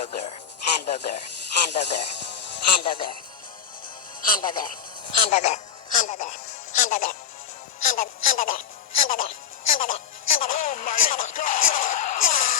hamburger, hamburger, hamburger, hamburger, hamburger, hamburger, hamburger, hamburger, hamburger, hamburger, hamburger, hamburger, hamburger. Oh my God!